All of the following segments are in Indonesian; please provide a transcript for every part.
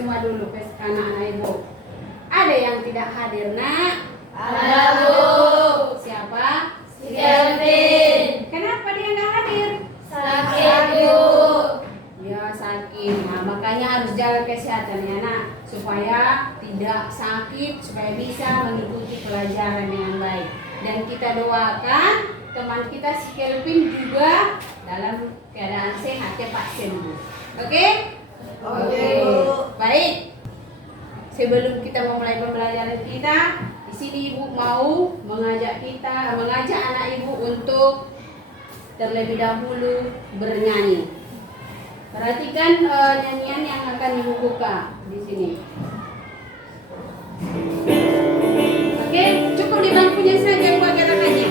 semua dulu anak-anak ibu. Ada yang tidak hadir, nak? Ada, Bu. Siapa? Si Kelvin. Kenapa dia nggak hadir? Sakit, Bu. Ya sakit. Nah, makanya harus jaga kesehatan ya, nak, supaya tidak sakit, supaya bisa mengikuti pelajaran dengan baik. Dan kita doakan teman kita si Kelvin juga dalam keadaan sehat, cepat sembuh. Oke? Oke, Bu. Baik. Sebelum kita memulai pembelajaran kita, di sini ibu mau mengajak anak ibu untuk terlebih dahulu bernyanyi. Perhatikan nyanyian yang akan ibu buka di sini. Oke, cukup di bangkunya saja buat gerakannya.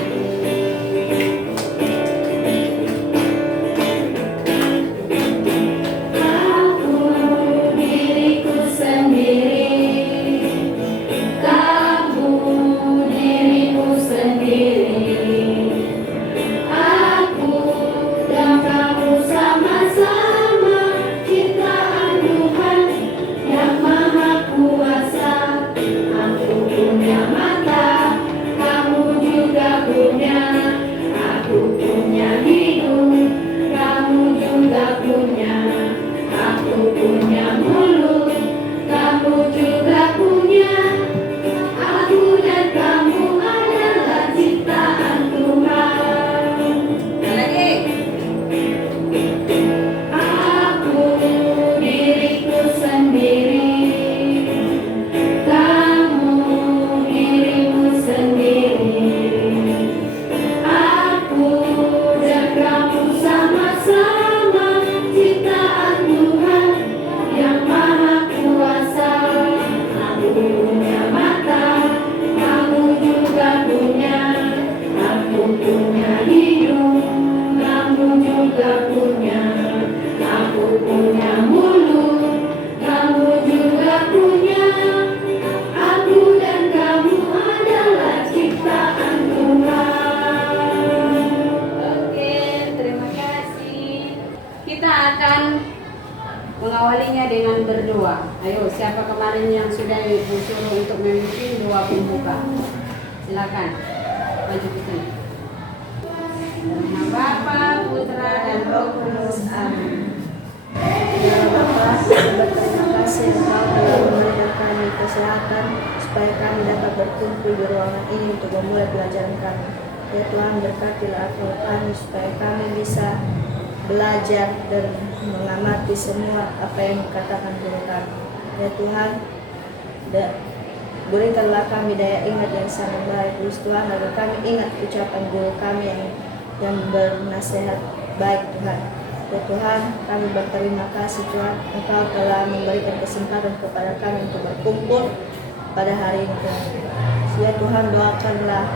Mengawalinya dengan berdoa. Ayo, siapa kemarin yang sudah ibu suruh untuk memimpin doa pembuka? Silakan, maju ke sini. Nama Bapa, Putra, dan Roh Kudus. Amin. Ya Bapa, berterima kasih Engkau telah memberikan kami kesehatan supaya kami dapat berkumpul di ruangan ini untuk memulai pelajaran kami. Ya Tuhan, berkatilah kami supaya kami bisa belajar dan mengamati semua apa yang dikatakan guru kami. Ya Tuhan, berikanlah kami daya ingat yang sangat baik, Tuhan, agar kami ingat ucapan guru kami yang bernasihat baik, Tuhan. Ya Tuhan, kami berterima kasih Tuhan, Engkau telah memberikan kesempatan kepada kami untuk berkumpul pada hari ini, Tuhan. Ya Tuhan, doakanlah,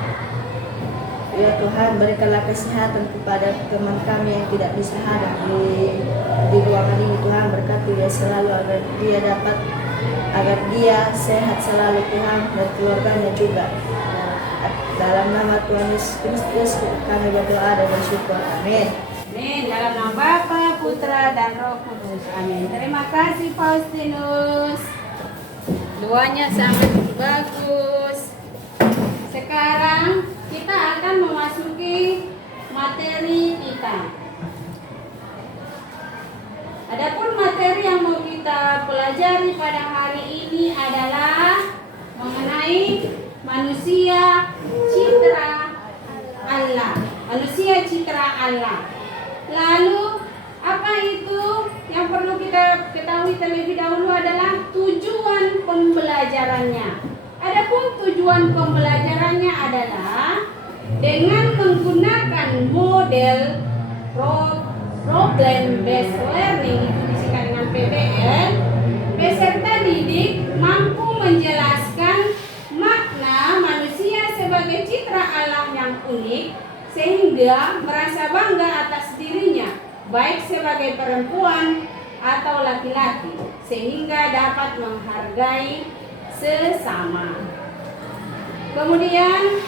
ya Tuhan, berikanlah kesehatan kepada teman kami yang tidak bisa hadir di ruangan ini, Tuhan. Berkati dia selalu agar dia sehat selalu, Tuhan, dan keluarganya juga. Dalam nama Tuhan Yesus Kristus kami berdoa dan bersyukur. Amin. Amin. Dalam nama Bapa, Putra, dan Roh Kudus. Amin. Terima kasih Faustinus. Doanya sangat bagus. Sekarang kita akan memasuki materi kita. Adapun materi yang mau kita pelajari pada hari ini adalah mengenai manusia citra Allah. Manusia citra Allah. Lalu apa itu yang perlu kita ketahui terlebih dahulu adalah tujuan pembelajarannya. Adapun tujuan pembelajarannya adalah dengan menggunakan model problem based learning, itu disingkat dengan PBL, peserta didik mampu menjelaskan makna manusia sebagai citra Allah yang unik sehingga merasa bangga atas dirinya, baik sebagai perempuan atau laki-laki, sehingga dapat menghargai sesama. Kemudian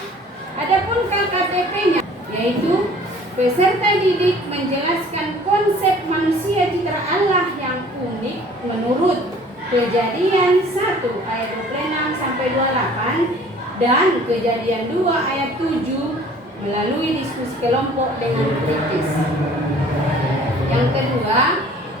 adapun KKTP-nya, yaitu peserta didik menjelaskan konsep manusia citra Allah yang unik menurut Kejadian 1 ayat 26 sampai 28 dan Kejadian 2 ayat 7 melalui diskusi kelompok dengan kritis. Yang kedua,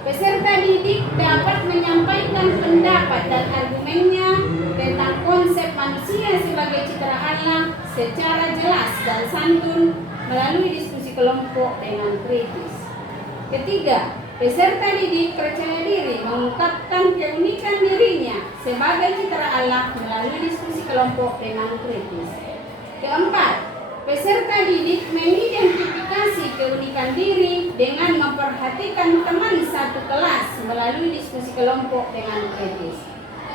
peserta didik dapat menyampaikan pendapat dan argumennya tentang konsep manusia sebagai citra Allah secara jelas dan santun melalui diskusi kelompok dengan kritis. Ketiga, peserta didik percaya diri mengungkapkan keunikan dirinya sebagai citra Allah melalui diskusi kelompok dengan kritis. Keempat, peserta didik mengidentifikasi keunikan diri dengan memperhatikan teman satu kelas melalui diskusi kelompok dengan kritis.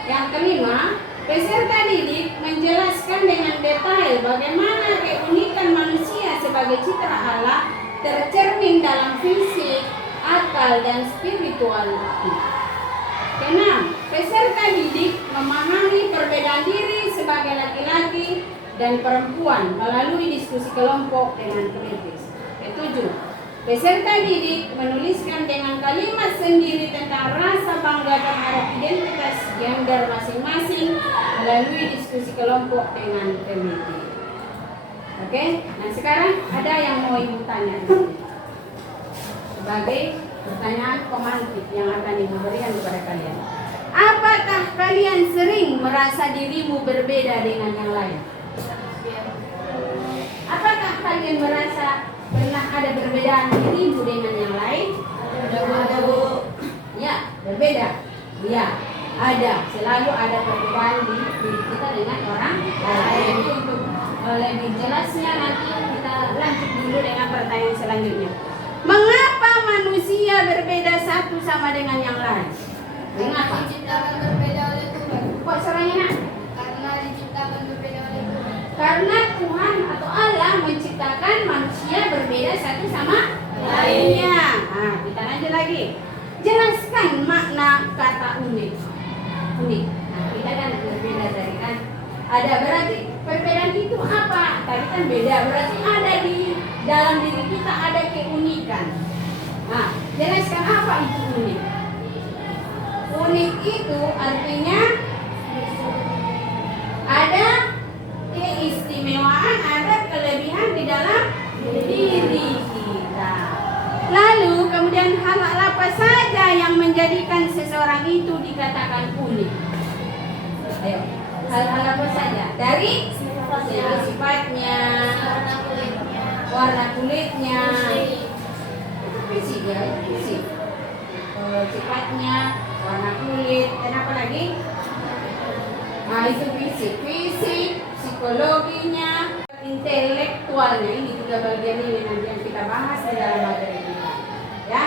Yang kelima, peserta didik menjelaskan dengan detail bagaimana keunikan manusia sebagai citra Allah tercermin dalam fisik, akal, dan spirituality. Keenam, peserta didik memahami perbedaan diri sebagai laki-laki dan perempuan melalui diskusi kelompok dengan kritis. Ketujuh, peserta didik menuliskan dengan kalimat sendiri tentang rasa bangga terhadap identitas gender masing-masing melalui diskusi kelompok dengan teliti. Oke, nah sekarang ada yang mau ibu tanya sebagai pertanyaan pemantik yang akan ibu berikan kepada kalian. Apakah kalian sering merasa dirimu berbeda dengan yang lain? Apakah kalian merasa pernah ada perbedaan dirimu dengan yang lain? Ada, Bu. Ya, berbeda. Ya, ada. Selalu ada perbedaan di diri kita dengan orang lain. Jadi untuk lebih jelasnya nanti kita lanjut dulu dengan pertanyaan selanjutnya. Mengapa manusia berbeda satu sama dengan yang lain? Mengapa? Diciptakan berbeda oleh Tuhan. Kok soalnya nak? Karena diciptakan berbeda oleh Tuhan. Karena Tuhan atau Allah menciptakan manusia berbeda satu sama lainnya. Nah, kita lanjut lagi. Jelaskan makna kata unik. Unik. Nah, kita kan berbeda dari kan. Ada berarti perbedaan itu apa? Tadi kan beda. Berarti ada di dalam diri kita ada keunikan. Nah, jelaskan apa itu unik. Unik itu artinya ada keistimewaan, ada kelebihan di dalam diri kita. Lalu kemudian hal-hal apa saja yang menjadikan seseorang itu dikatakan unik? Ayo, hal-hal apa saja? Dari segi sifatnya, warna kulitnya, fisik ya, fisik. Sifatnya, warna kulit, kenapa lagi? Nah, itu fisik, psikologinya, intelektualnya. Ini juga bagian ini nanti yang kita bahas di dalam materi kita. Ya.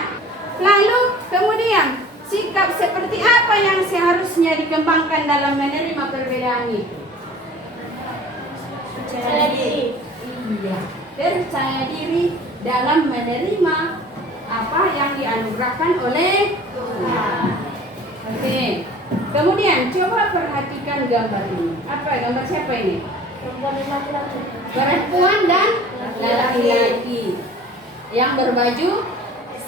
Lalu kemudian sikap seperti apa yang seharusnya dikembangkan dalam menerima perbedaan itu? Percaya diri. Iya, percaya diri dalam menerima apa yang dianugerahkan oleh Tuhan. Oke. Kemudian coba perhatikan gambar ini. Apa gambar siapa ini? Perempuan dan laki-laki. Perempuan dan laki-laki yang berbaju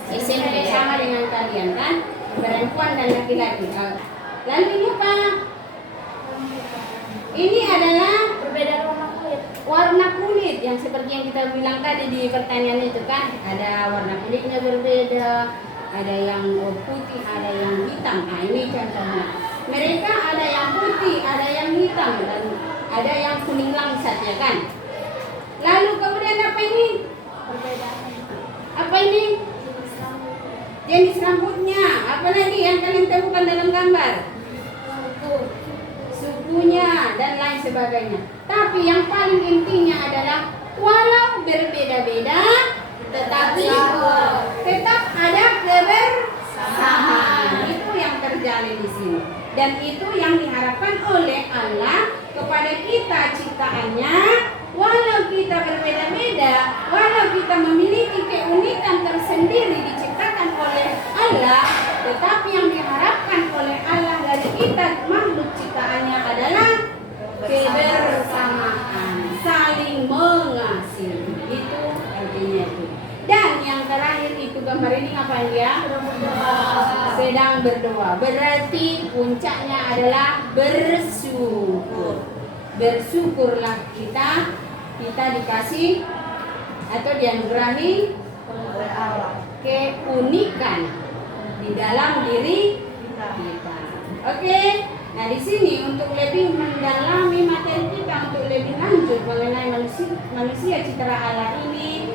SMP sama dengan kalian kan? Perempuan dan laki-laki. Lalu ini apa? Ini adalah Perbedaan warna kulit. warna kulit yang seperti yang kita bilang tadi di pertanyaan itu kan. Ada warna kulitnya berbeda, ada yang putih, ada yang hitam. Nah, ini contohnya. Mereka ada yang putih, ada yang hitam, dan ada yang kuning langsat ya kan. Lalu kemudian apa ini? Perbedaan. Apa ini? Jenis rambutnya. Apa lagi yang kalian temukan dalam gambar? Sukunya dan lain sebagainya. Tapi yang paling intinya adalah walau berbeda-beda, tetapi tetap ada kebersamaan. Itu yang terjalin di sini. Dan itu yang diharapkan oleh Allah kepada kita ciptaannya. Walau kita berbeda-beda, walau kita memiliki keunikan tersendiri diciptakan oleh Allah, tetapi yang diharapkan oleh Allah dari kita makhluk ciptaannya adalah kebersamaan, saling mengasihi. Itu artinya itu. Dan yang terakhir itu gambar ini ngapain dia? Sedang berdoa. Berarti puncaknya adalah bersyukur. Bersyukurlah kita dikasih atau dianugerahi keunikan di dalam diri kita. Oke. Nah, di sini untuk lebih mendalami materi kita untuk lebih lanjut mengenai manusia citra Allah ini,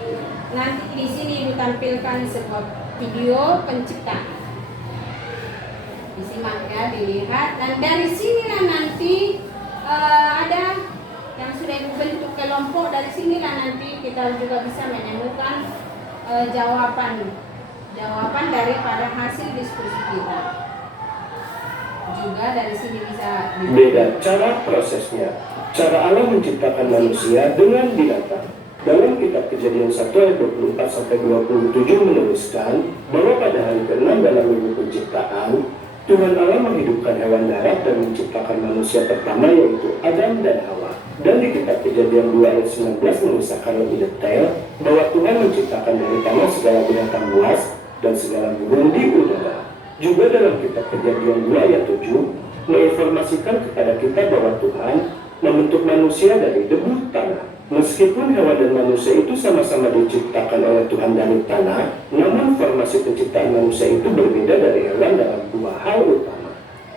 nanti di sini Ibu tampilkan sebuah video penciptaan. Disimak ya, dilihat, dan dari sinilah nanti ada yang sudah Ibu bentuk kelompok. Dari sinilah nanti kita juga bisa menemukan jawaban daripada hasil diskusi kita. Juga dari sini bisa beda cara prosesnya. Cara Allah menciptakan manusia dengan binatang. Dalam kitab Kejadian 1 ayat 24 sampai 27 menuliskan bahwa pada hari ke-6 dalam minggu penciptaan, Tuhan Allah menghidupkan hewan darat dan menciptakan manusia pertama, yaitu Adam dan Hawa. Dan di kitab Kejadian 2 ayat 19 mengisahkan lebih detail bahwa Tuhan menciptakan dari tanah segala binatang buas dan segala burung di udara. Juga dalam kitab Kejadian 2 ayat 7 menginformasikan kepada kita bahwa Tuhan membentuk manusia dari debu tanah. Meskipun hewan dan manusia itu sama-sama diciptakan oleh Tuhan dari tanah, namun formasi penciptaan manusia itu berbeda dari hewan dalam dua hal utama.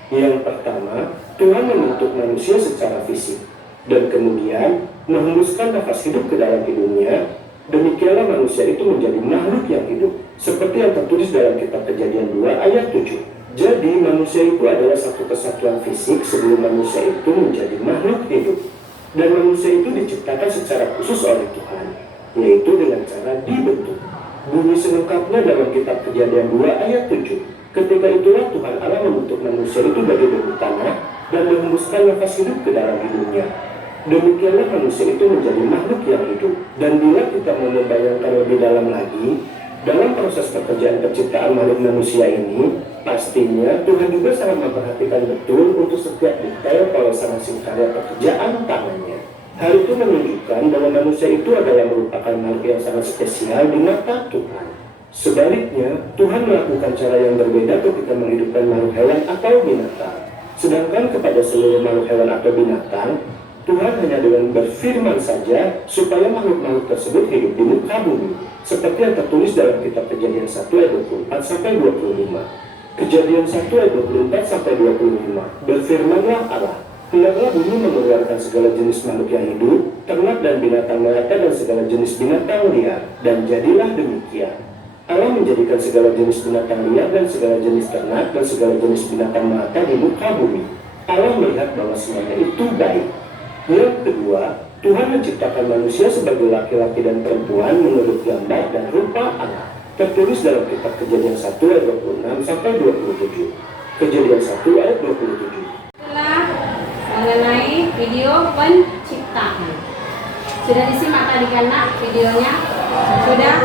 Yang pertama, Tuhan membentuk manusia secara fisik, dan kemudian menghembuskan nafas hidup ke dalam hidungnya. Demikianlah manusia itu menjadi makhluk yang hidup, seperti yang tertulis dalam kitab Kejadian 2 ayat 7. Jadi manusia itu adalah satu kesatuan fisik sebelum manusia itu menjadi makhluk hidup. Dan manusia itu diciptakan secara khusus oleh Tuhan, yaitu dengan cara dibentuk. Bumi selengkapnya dalam kitab Kejadian 2 ayat 7. Ketika itulah Tuhan Allah membentuk manusia itu dari debu tanah dan menghembuskan nafas hidup ke dalam hidungnya. Demikianlah manusia itu menjadi makhluk yang hidup. Dan bila kita mau membayangkan lebih dalam lagi, dalam proses pekerjaan penciptaan makhluk manusia ini, pastinya Tuhan juga sangat memperhatikan betul untuk setiap detail masing-masing karya pekerjaan tangannya. Hal itu menunjukkan bahwa manusia itu adalah merupakan makhluk yang sangat spesial di mata Tuhan. Sebaliknya, Tuhan melakukan cara yang berbeda ketika menghidupkan makhluk hewan atau binatang. Sedangkan kepada seluruh makhluk hewan atau binatang, Tuhan hanya dengan berfirman saja supaya makhluk-makhluk tersebut hidup di muka bumi, seperti yang tertulis dalam kitab Kejadian 1 ayat 24 sampai 25. Kejadian 1 ayat 24 sampai 25. Berfirmanlah Allah, hendaklah bumi mengeluarkan segala jenis makhluk yang hidup, ternak dan binatang melata dan segala jenis binatang liar, dan jadilah demikian. Allah menjadikan segala jenis binatang liar dan segala jenis ternak dan segala jenis binatang melata di muka bumi. Allah melihat bahwa semuanya itu baik. Yang kedua, Tuhan menciptakan manusia sebagai laki-laki dan perempuan menurut gambar dan rupa Allah. Tertulis dalam kitab Kejadian 1 ayat 26 sampai 27. Kejadian 1 ayat 27. Setelah mengenai video penciptaan, sudah disimak tadi kan nak videonya? Sudah.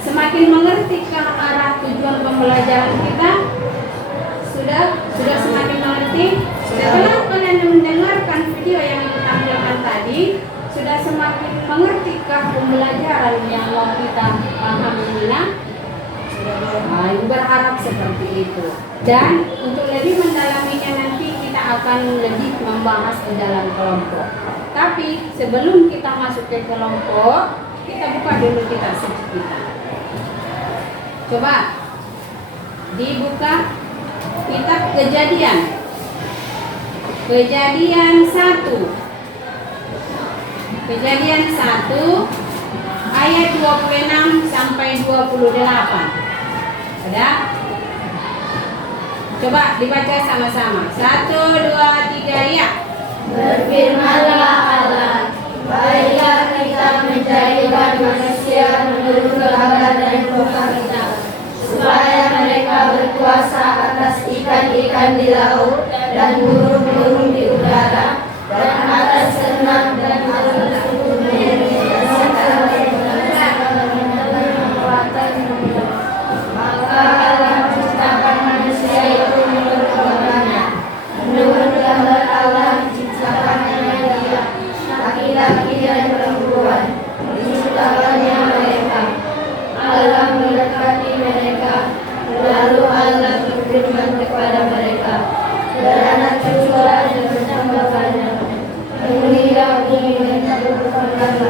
Semakin mengerti ke arah tujuan pembelajaran kita? Sudah semakin mengerti? Setelah kalian mendengarkan video yang ditampilkan tadi, sudah semakin mengertikah pembelajaran yang mau kita pahami ini? Ibu berharap seperti itu. Dan untuk lebih mendalaminya nanti kita akan lebih membahas di dalam kelompok. Tapi sebelum kita masuk ke kelompok, kita buka dulu kita kita. Coba dibuka kitab Kejadian. Kejadian 1 ayat 26 sampai 28. Ada? Coba dibaca sama-sama. 1, 2, 3, ya. Berfirmanlah Allah, baiklah kita menjadikan manusia menurut gambar dan rupa kita, supaya mereka berkuasa atas ikan-ikan di laut dan burung-burung di udara, dan atas ternak dan atas bumi dan segala kekuatan dunia. Maka Allah menciptakan manusia itu menurut gambarnya, menurut gambar Allah diciptakannya dia, laki-laki dan perempuan diciptakannya mereka. Allah bumi mereka berbuka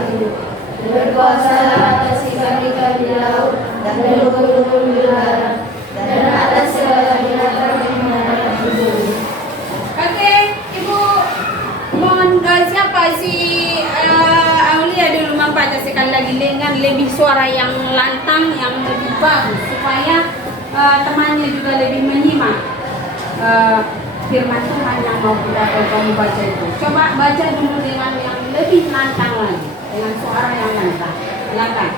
hidup. Berkuasalah atas ikan-ikan di laut dan burung-burung di udara dan atas segala binatang yang mendarat di bumi. Oke, Ibu mohon siapa si Aulia dulu membaca sekali lagi dengan lebih suara yang lantang, yang lebih bagus supaya temannya juga lebih menyimak firman Tuhan yang mau kamu baca itu. Coba baca dulu dengan yang lebih lantang lagi, dengan suara yang lantang. Silakan.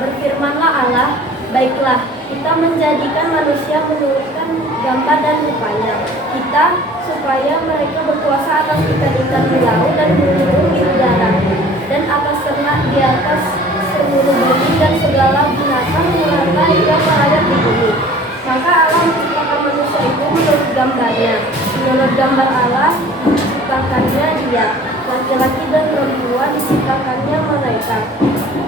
Berfirmanlah Allah, baiklah, kita menjadikan manusia menurutkan gambar dan rupanya kita, supaya mereka berkuasa atas ikan-ikan di laut dan burung di udara dan atas ternak di atas seluruh bumi dan segala binatang melata yang merayap di bumi. Maka Allah menciptakan manusia itu menurut gambarnya. Menurut gambar Allah diciptakannya dia, laki-laki dan perempuan diciptakannya mereka.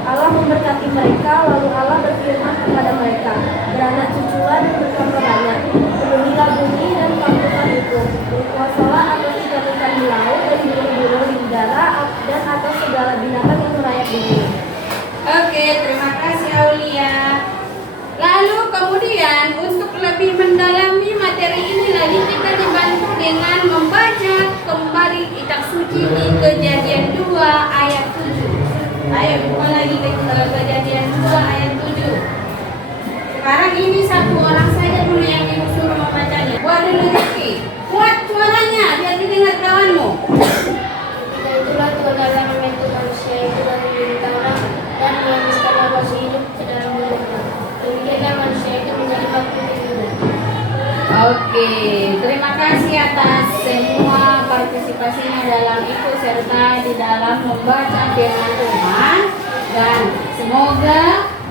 Allah memberkati mereka, lalu Allah berfirman kepada mereka, beranak cuculah dan bertambah banyak, penuhilah bumi dan taklukkan itu, berkuasalah atas ikan-ikan di laut dan burung-burung di udara dan atas segala binatang yang merayap di bumi. Oke, terima kasih Aulia. Lalu kemudian untuk lebih mendalami materi ini lagi kita dibantu dengan membaca kembali kitab suci di Kejadian 2 ayat 7. Ayo buka lagi Kejadian 2 ayat 7. Sekarang ini satu orang saja dulu yang ibu suruh membacanya. Buat dulu Rizky, kuat suaranya biar didengar kawanmu. Ketika itulah Tuhan Allah membentuk manusia itu dari bintang orang dan menghabiskan nafas hidup ke dalam mulutnya. Demikianlah manusia itu menjadi makhluk yang hidup. Oke, terima kasih atas semua partisipasinya dalam ikut serta di dalam membaca firman Tuhan, dan semoga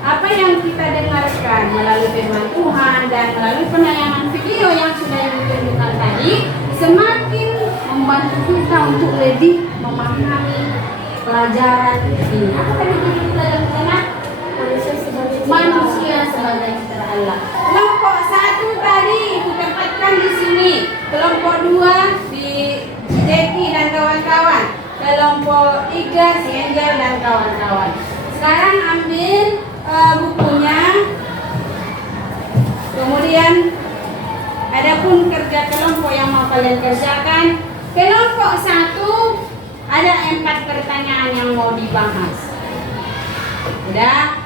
apa yang kita dengarkan melalui firman Tuhan dan melalui penayangan video yang sudah ditunjukkan tadi semakin membantu kita untuk lebih memahami pelajaran ini. Apa tadi judul pelajaran kita? Manusia sebagai citra Allah. Kelompok 1 tadi itu tempatkan di sini. Kelompok 2 di Jeki dan kawan-kawan. Kelompok 3 si Angel dan kawan-kawan. Sekarang ambil bukunya. Kemudian adapun kerja kelompok yang mau kalian kerjakan. Kelompok 1 ada 4 pertanyaan yang mau dibahas. Udah?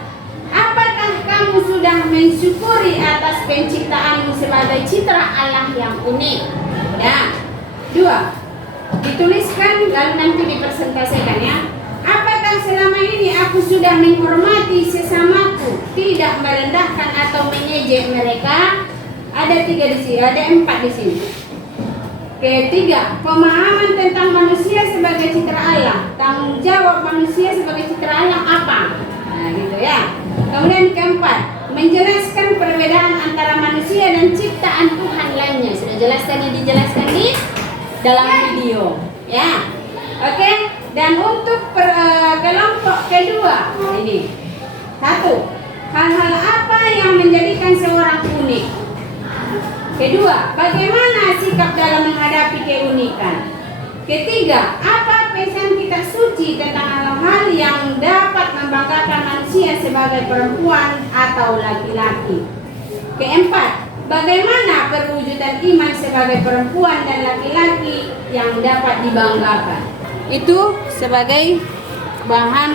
Apakah kamu sudah mensyukuri atas penciptaanmu sebagai citra Allah yang unik? Ya. 2. Dituliskan lalu nanti dipresentasikan ya. Apakah selama ini aku sudah menghormati sesamaku, tidak merendahkan atau mengejek mereka? Ada 3 di sini, ada 4 di sini. Ketiga, pemahaman tentang manusia sebagai citra Allah. Tanggung jawab manusia sebagai citra Allah apa? Nah, gitu ya. Kemudian keempat, menjelaskan perbedaan antara manusia dan ciptaan Tuhan lainnya. Sudah jelas tadi dijelaskan di dalam video, ya. Oke. Dan untuk kelompok kedua ini, 1. Hal-hal apa yang menjadikan seorang unik? Kedua, bagaimana sikap dalam menghadapi keunikan? Ketiga, apa pesan kitab suci tentang hal-hal yang dapat membanggakan manusia sebagai perempuan atau laki-laki? Keempat, bagaimana perwujudan iman sebagai perempuan dan laki-laki yang dapat dibanggakan? Itu sebagai bahan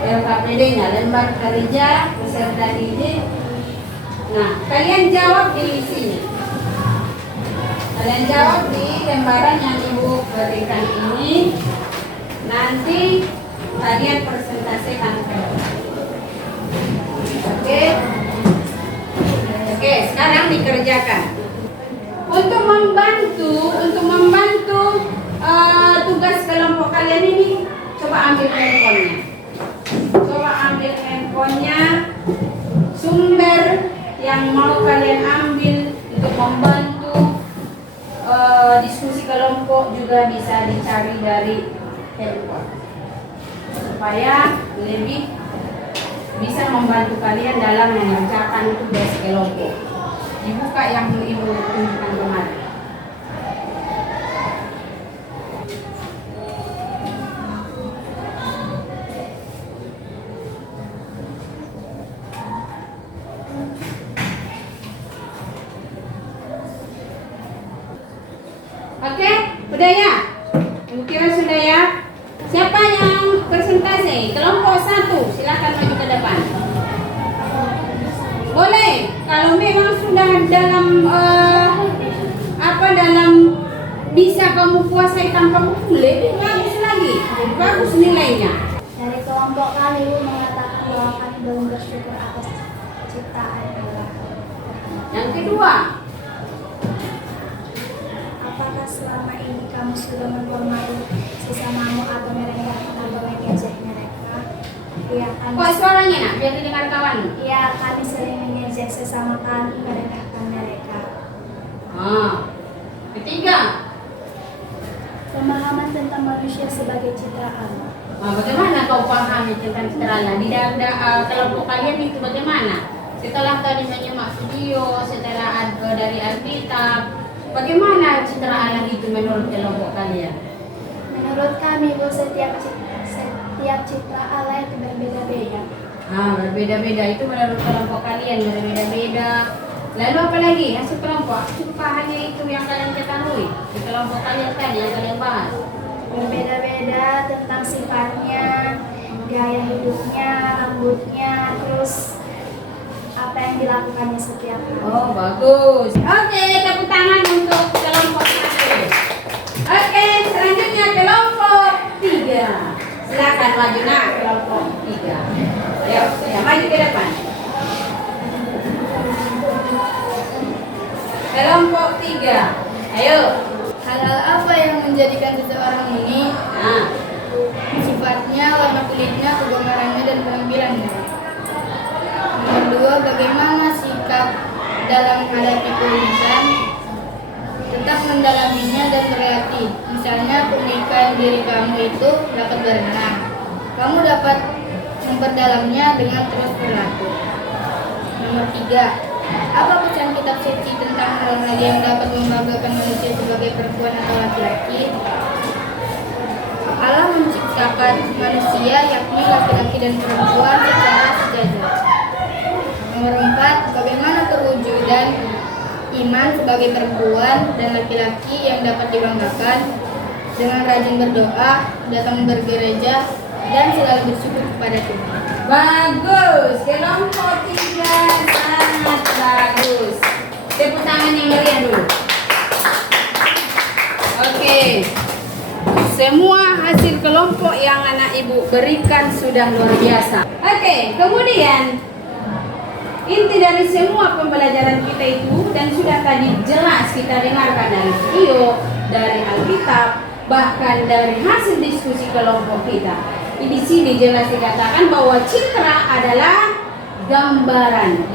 LKPD-nya, lembar kerja peserta didik. Nah, kalian jawab di sini. Kalian jawab di lembaran yang ibu berikan ini. Nanti kalian presentasikan. Oke. Oke, sekarang dikerjakan. Untuk membantu tugas kelompok kalian ini, coba ambil handphonenya. Sumber yang mau kalian ambil untuk membantu diskusi kelompok juga bisa dicari dari handphone supaya lebih bisa membantu kalian dalam mengerjakan tugas kelompok. Dibuka yang ibu tunjukkan kemarin. Oke, udah ya? Ibu kira sudah ya? Siapa yang presentasi? Kelompok 1, silakan maju ke depan. Boleh, kalau memang sudah dalam dalam bisa kamu kuasai tanpa buku, lebih bagus lagi, lebih bagus nilainya. Dari kelompok kami, Ibu mengatakan bahwa kami belum bersyukur atas ciptaan Allah. Yang kedua, Apakah selama ini kamu sudah menghormati sesamamu atau merendahkan atau mengejek mereka? Iya, kok suaranya nak, biar didengar kawan. kami sering mengejek sesama kami, merendahkan mereka. Ketiga, Pemahaman tentang manusia sebagai ciptaan. bagaimana kau pahami tentang citra Allah? Di dalam kelompok kalian itu bagaimana? Setelah tadi menyimak video, setelah dari Alkitab, bagaimana citra Allah itu menurut kelompok kalian? Menurut kami, Bu, setiap cipta Allah itu berbeda-beda. Berbeda-beda itu menurut kelompok kalian, berbeda-beda. Lalu apa lagi? Hasil kelompok, cuma hanya itu yang kalian ketahui di kelompok kalian tadi yang kalian bahas. Berbeda-beda tentang sifatnya, gaya hidupnya, rambutnya, terus apa yang dilakukannya setiap hari. Oh, bagus. Oke, tepuk tangan untuk kelompok 1. Oke, selanjutnya kelompok 3. Silakan maju nak, kelompok 3. Ayo, maju ke depan. Kelompok 3. Ayo. Hal-hal apa yang menjadikan seseorang unik? Sifatnya, warna kulitnya, kegemarannya, dan penampilannya. Nomor 2, bagaimana sikap dalam menghadapi keunikan? Tetap mendalaminya dan berlatih. Misalnya, keunikan diri kamu itu dapat berenang. Kamu dapat memperdalamnya dengan terus berlatih. Nomor 3, apa pesan kitab suci tentang hal-hal yang dapat membanggakan manusia sebagai perempuan atau laki-laki? Allah menciptakan manusia, yakni laki-laki dan perempuan secara sejajar. Nomor 4, bagaimana perwujudan iman sebagai perempuan dan laki-laki yang dapat dibanggakan? Dengan rajin berdoa, datang bergereja, dan selalu bersyukur kepada Tuhan. Bagus, kelompok 3 sangat bagus. Tepuk tangan yang meriah dulu. Oke, semua hasil kelompok yang anak ibu berikan sudah luar biasa. Oke, kemudian inti dari semua pembelajaran kita itu, dan sudah tadi jelas kita dengarkan dari video, dari Alkitab, bahkan dari hasil diskusi kelompok kita. Di sini jelas dikatakan bahwa citra adalah gambaran.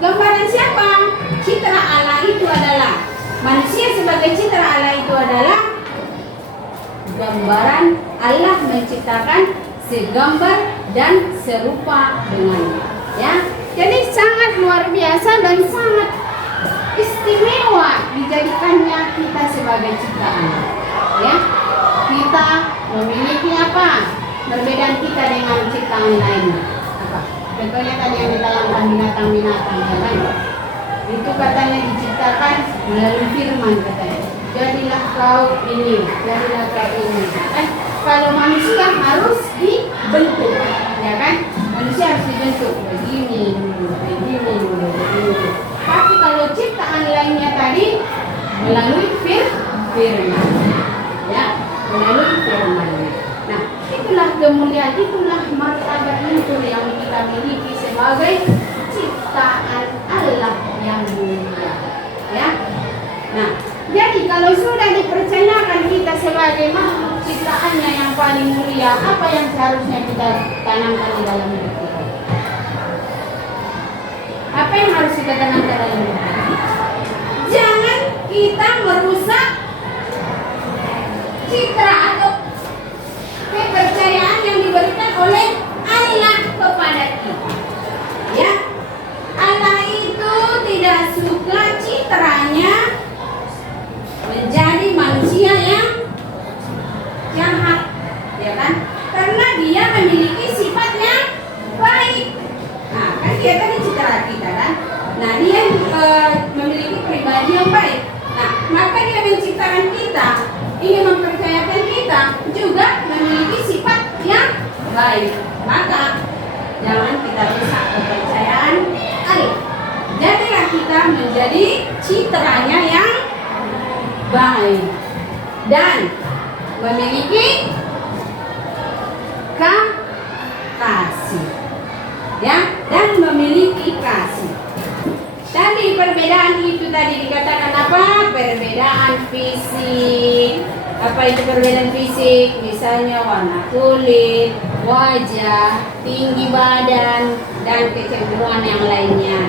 Gambaran siapa? Citra Allah itu adalah manusia sebagai citra Allah itu adalah gambaran Allah menciptakan segambar dan serupa dengannya. Ya, jadi sangat luar biasa dan sangat istimewa dijadikannya kita sebagai ciptaan. Ya, kita memiliki apa? Perbedaan kita dengan ciptaan lainnya. Apa? Contohnya tadi yang ditayangkan binatang-binatang, kan? Itu katanya diciptakan melalui firman katanya. Jadilah kau ini, jadilah kau ini. Kan? Kalau manusia harus dibentuk, ya kan? Manusia harus dibentuk begini dulu, begini. Tapi kalau ciptaan lainnya tadi melalui firman, ya, melalui firman. Nah, itulah kemuliaan, itulah martabat luhur yang kita miliki sebagai ciptaan Allah yang mulia, ya. Nah, jadi kalau sudah dipercayakan kita sebagai makhluk ciptaannya yang paling mulia, apa yang seharusnya kita tanamkan di dalam hidup kita? Apa yang harus kita tanamkan dalam hidup kita? Jangan kita merusak citra atau kepercayaan yang diberikan oleh Allah kepada kita. Ya, Allah itu tidak suka citranya menjadi manusia yang jahat, ya kan? Karena dia memiliki sifat yang baik. Nah, kan dia tadi citra kita kan? Nah, dia memiliki pribadi yang baik. Nah, maka dia menciptakan kita, ingin mempercayakan kita juga memiliki sifat yang baik. Maka jangan kita rusak kepercayaan Allah. Jadilah kita menjadi citranya yang baik dan memiliki kasih, ya, dan memiliki kasih. Tadi perbedaan itu tadi dikatakan apa? Perbedaan fisik. Apa itu perbedaan fisik? Misalnya warna kulit, wajah, tinggi badan, dan kecenderungan yang lainnya.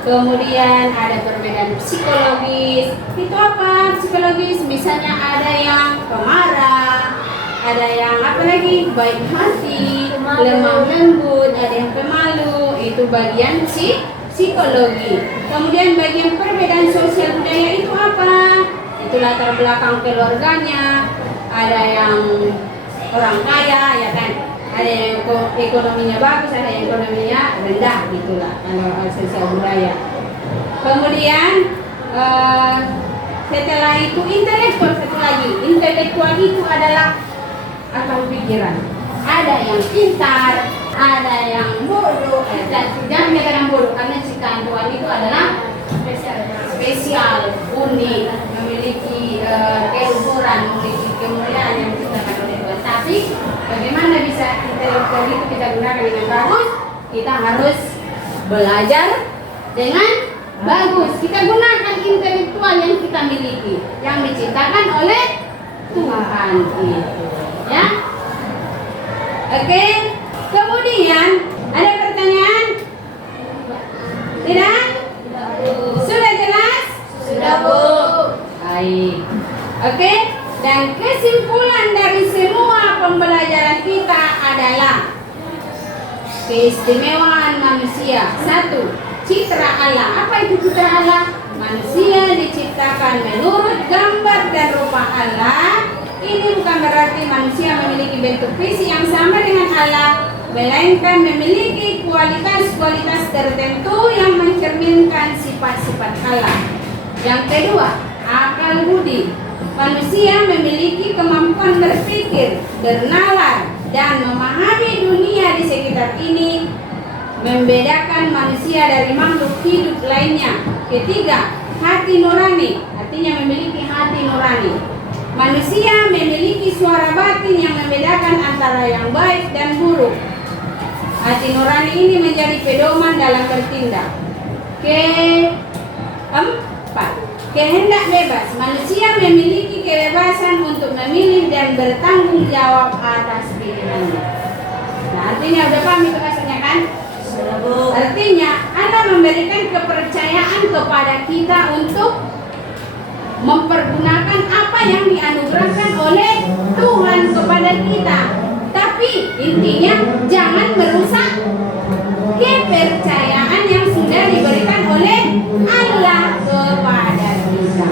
Kemudian ada perbedaan psikologis. Itu apa? Psikologis misalnya ada yang pemarah, ada yang apa lagi? Baik hati, lemah lembut, ada yang pemalu. Itu bagian psikologi. Kemudian bagian perbedaan sosial budaya itu apa? Itu latar belakang keluarganya. Ada yang orang kaya, ya kan? Ada yang ekonominya bagus, ada yang ekonominya rendah, gitulah kalau sosial budaya. Kemudian setelah itu intelektual, satu lagi. Intelektual itu adalah akal pikiran. Ada yang pintar, ada yang bodoh. Jangan dikatakan bodoh karena si intelektual itu adalah spesial, unik, memiliki keluhuran, memiliki kemuliaan yang diciptakan oleh Tuhan. Tapi bagaimana bisa intelektual itu kita gunakan dengan bagus? Kita harus belajar dengan bagus. Kita gunakan intelektual yang kita miliki, yang diciptakan oleh Tuhan itu, ya. Oke. Kemudian ada pertanyaan? Tidak? Sudah jelas? Sudah, Bu. Baik. Oke. Dan kesimpulan dari semua pembelajaran kita adalah keistimewaan manusia. 1. Citra Allah. Apa itu citra Allah? Manusia diciptakan menurut gambar dan rupa Allah. Ini bukan berarti manusia memiliki bentuk fisik yang sama dengan Allah, melainkan memiliki kualitas-kualitas tertentu yang mencerminkan sifat-sifat Allah. Yang kedua, akal budi. Manusia memiliki kemampuan berpikir, bernalar, dan memahami dunia di sekitar ini, membedakan manusia dari makhluk hidup lainnya. Ketiga, hati nurani, artinya memiliki hati nurani. Manusia memiliki suara batin yang membedakan antara yang baik dan buruk. Hati nurani ini menjadi pedoman dalam bertindak. Keempat, kehendak bebas. Manusia memiliki kebebasan untuk memilih dan bertanggung jawab atas pilihannya. Nah, artinya udah paham itu maksudnya kan? Artinya Allah memberikan kepercayaan kepada kita untuk mempergunakan apa yang dianugerahkan oleh Tuhan kepada kita. Tapi intinya jangan merusak kepercayaan yang sudah diberikan oleh Allah kepada kita.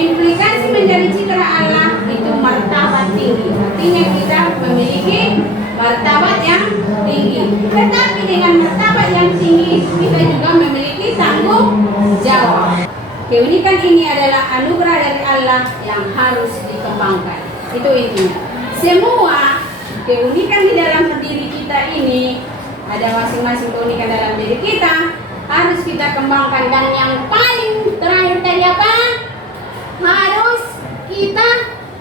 Implikasi menjadi citra Allah itu martabat tinggi. Artinya kita memiliki martabat yang tinggi. Tetapi dengan martabat yang tinggi kita juga memiliki tanggung jawab. Keunikan ini adalah anugerah dari Allah yang harus dikembangkan. Itu intinya. Semua keunikan di dalam diri kita ini, ada masing-masing keunikan dalam diri kita, harus kita kembangkan. Dan yang paling terakhir tadi apa? Harus kita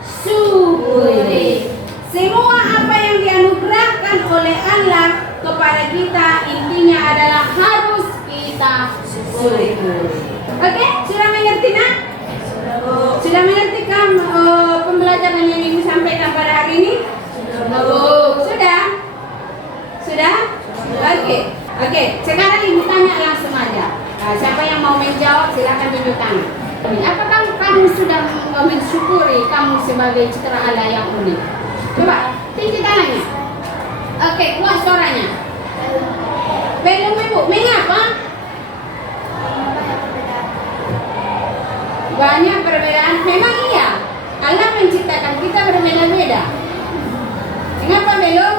syukuri. Semua apa yang dianugerahkan oleh Allah kepada kita, intinya adalah harus kita syukuri. Oke, sudah mengerti nak? Sudah mengerti kan pembelajaran yang ibu sampaikan pada hari ini? Sudah? Sudah? Oke. Sekarang ibu tanya langsung aja. Nah, siapa yang mau menjawab silakan tunjuk tangan. Apakah kamu sudah mensyukuri kamu sebagai citra Allah yang unik? Coba tinggi tangannya. Oke, kuat suaranya. Belum ibu. Mengapa? Banyak perbedaan. Memang iya, Allah menciptakan kita berbeda-beda. Mengapa belum?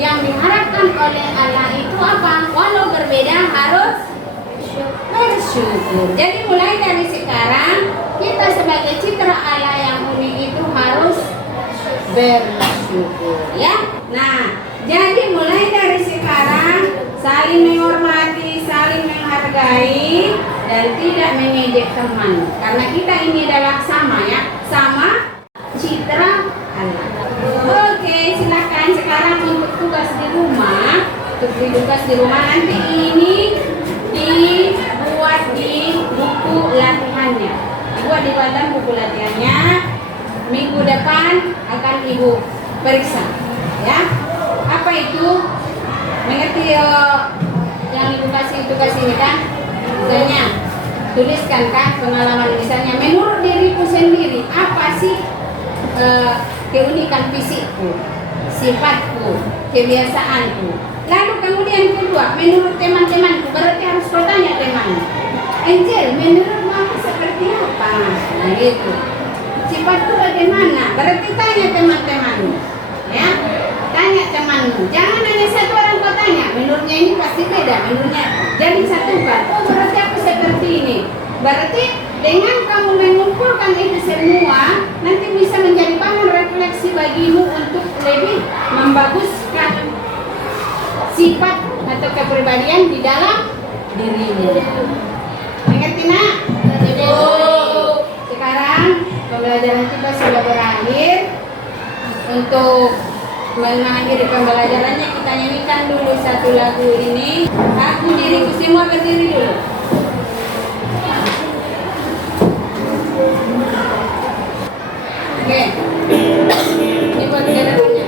Yang diharapkan oleh Allah itu apa? Walau berbeda harus bersyukur. Jadi mulai dari sekarang kita sebagai citra Allah yang unik itu harus bersyukur ya. Nah, jadi mulai dari sekarang saling menghormati, saling menghargai, dan tidak mengejek teman. Karena kita ini adalah sama ya, sama citra Allah. Oke, silakan sekarang untuk tugas di rumah. Untuk tugas di rumah nanti ini dibuat di buku latihannya. Dibuat di dalam buku latihannya. Minggu depan akan Ibu periksa ya. Apa itu? Mengerti yang Ibu kasih tugas ini kan? Misalnya tuliskan kan pengalaman, misalnya menurut diriku sendiri apa sih keunikan fisikku, sifatku, kebiasaanku. Lalu kemudian kedua, menurut teman-temanku, berarti harus kau tanya teman. Angel, menurutmu aku seperti apa? Nah gitu. Sifatku bagaimana? Berarti tanya teman-temanmu, ya. Tanya temanmu. Jangan hanya satu orang kau tanya. Menurutnya ini pasti beda. Menurutnya jadi satukan. Oh berarti aku seperti ini. Berarti dengan kamu mengumpulkan itu semua, nanti bisa menjadi bahan refleksi bagimu untuk lebih membaguskan sifat atau kepribadian di dalam dirimu. Mengerti nak? Sekarang pembelajaran kita sudah berakhir. Untuk mengakhiri pembelajarannya kita nyanyikan dulu satu lagu ini. Aku diriku, semua berdiri dulu. Oke. Ini buat gerakannya.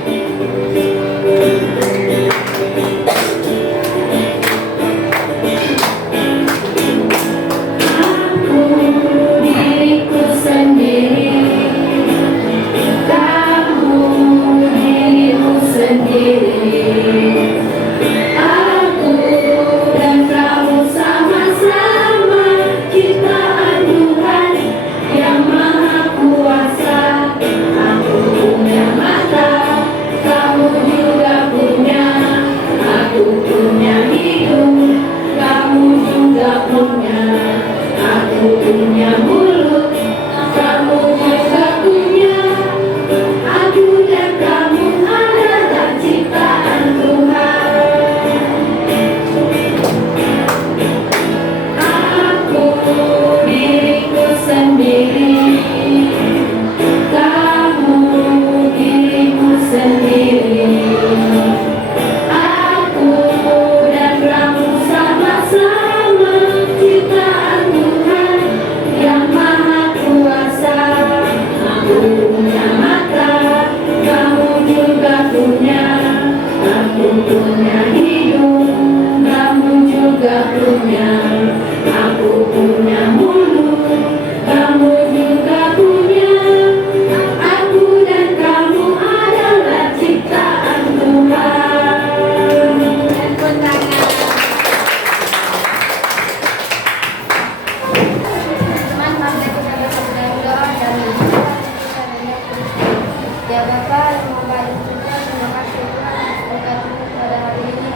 Ya Bapa yang Maha Baik Surga, terima kasih Tuhan atas berkat-Mu pada hari ini.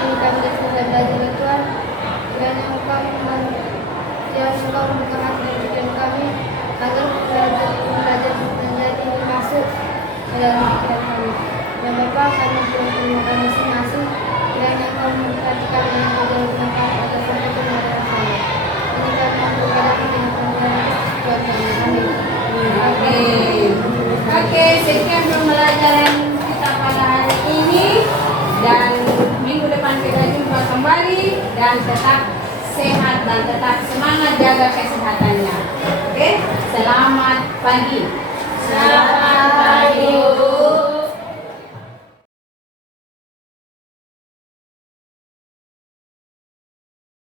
Kami dapat belajar Tuhan, dan yang Engkau membuka hati dan pikiran kami agar belajar menjadi masuk ke dalam pikiran kami. Ya Bapa, kami terima kasih masing-masing, dan Engkau memberkati kami dengan bermanfaat atas semua kebenaran kami. Ini kami berdoa dengan panggilan Tuhan kami. Amin. Oke, sekian pembelajaran kita pada hari ini, dan minggu depan kita jumpa kembali, dan tetap sehat dan tetap semangat jaga kesehatannya. Oke, selamat pagi.